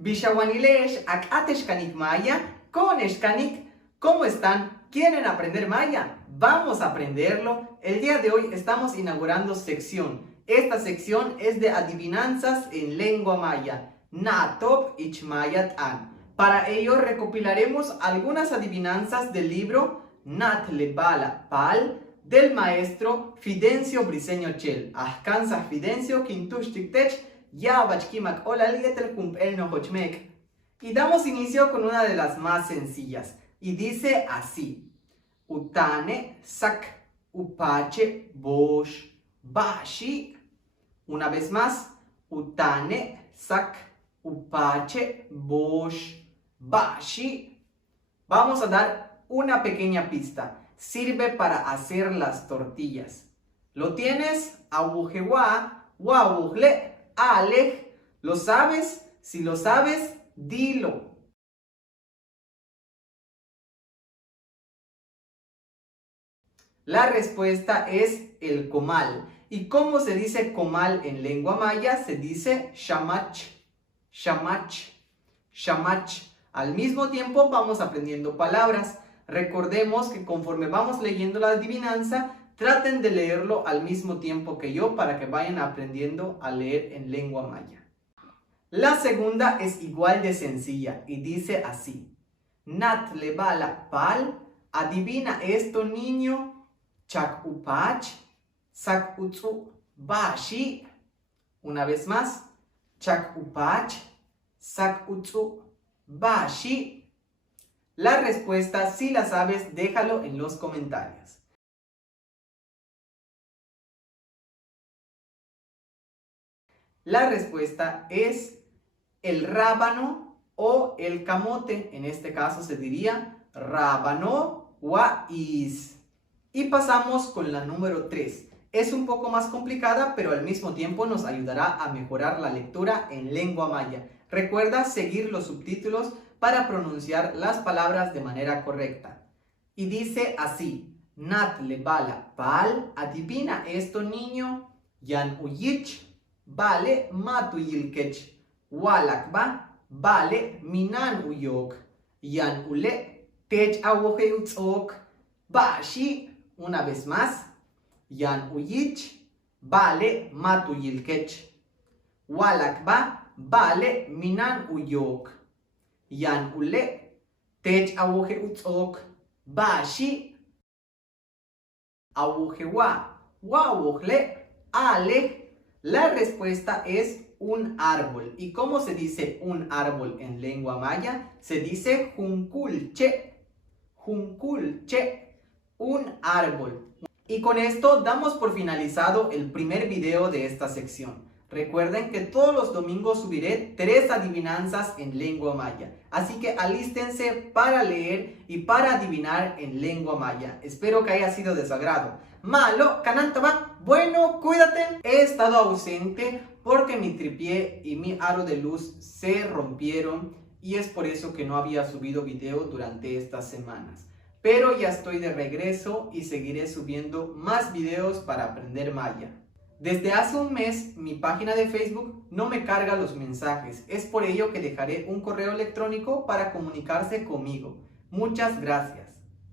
Bishawanilesh akateshkanik maya, koneshkanik. ¿Cómo están? ¿Quieren aprender maya? Vamos a aprenderlo. El día de hoy estamos inaugurando sección. Esta sección es de adivinanzas en lengua maya. Natop ichmayat an. Para ello recopilaremos algunas adivinanzas del libro Nat Lebala Pal del maestro Fidencio Briceño Chel. Ahkansa Fidencio Kintushtiktech ya bachkimak olalietel kumpel no hochmek. Y damos inicio con una de las más sencillas. Y dice así: Utane sak upache bosh bashi. Una vez más. Utane sak upache bosh bashi. Vamos a dar una pequeña pista. Sirve para hacer las tortillas. ¿Lo tienes? Abujewa, wabugle, alej. ¿Lo sabes? Si lo sabes, dilo. La respuesta es el comal. ¿Y cómo se dice comal en lengua maya? Se dice shamach, shamach, shamach. Al mismo tiempo vamos aprendiendo palabras. Recordemos que conforme vamos leyendo la adivinanza, traten de leerlo al mismo tiempo que yo para que vayan aprendiendo a leer en lengua maya. La segunda es igual de sencilla y dice así: Nat lebala pal, adivina esto niño, chak upach, sak utsu bashi. Una vez más, chak upach, sak utsu bashi. La respuesta, si la sabes, déjalo en los comentarios. La respuesta es el rábano o el camote. En este caso se diría rábano wais. Y pasamos con la número 3. Es un poco más complicada, pero al mismo tiempo nos ayudará a mejorar la lectura en lengua maya. Recuerda seguir los subtítulos para pronunciar las palabras de manera correcta. Y dice así: Nat lebala pal, adivina esto niño, yan uyich, vale matuyilkech, walakba, vale minan uyok, yan ule, tech awoje utzok, bashi. Una vez más, yan uyich, vale matuyilkech, walakba, vale minan uyok, yan ule, tech awoje utzok, bashi. Awojewa, wawogle, ale. La respuesta es un árbol. ¿Y cómo se dice un árbol en lengua maya? Se dice junculche, junculche, un árbol. Y con esto damos por finalizado el primer video de esta sección. Recuerden que todos los domingos subiré 3 adivinanzas en lengua maya. Así que alístense para leer y para adivinar en lengua maya. Espero que haya sido de su agrado. Malo, canantaba, bueno, cuídate. He estado ausente porque mi tripié y mi aro de luz se rompieron y es por eso que no había subido video durante estas semanas. Pero ya estoy de regreso y seguiré subiendo más videos para aprender maya. Desde hace un mes mi página de Facebook no me carga los mensajes. Es por ello que dejaré un correo electrónico para comunicarse conmigo. Muchas gracias.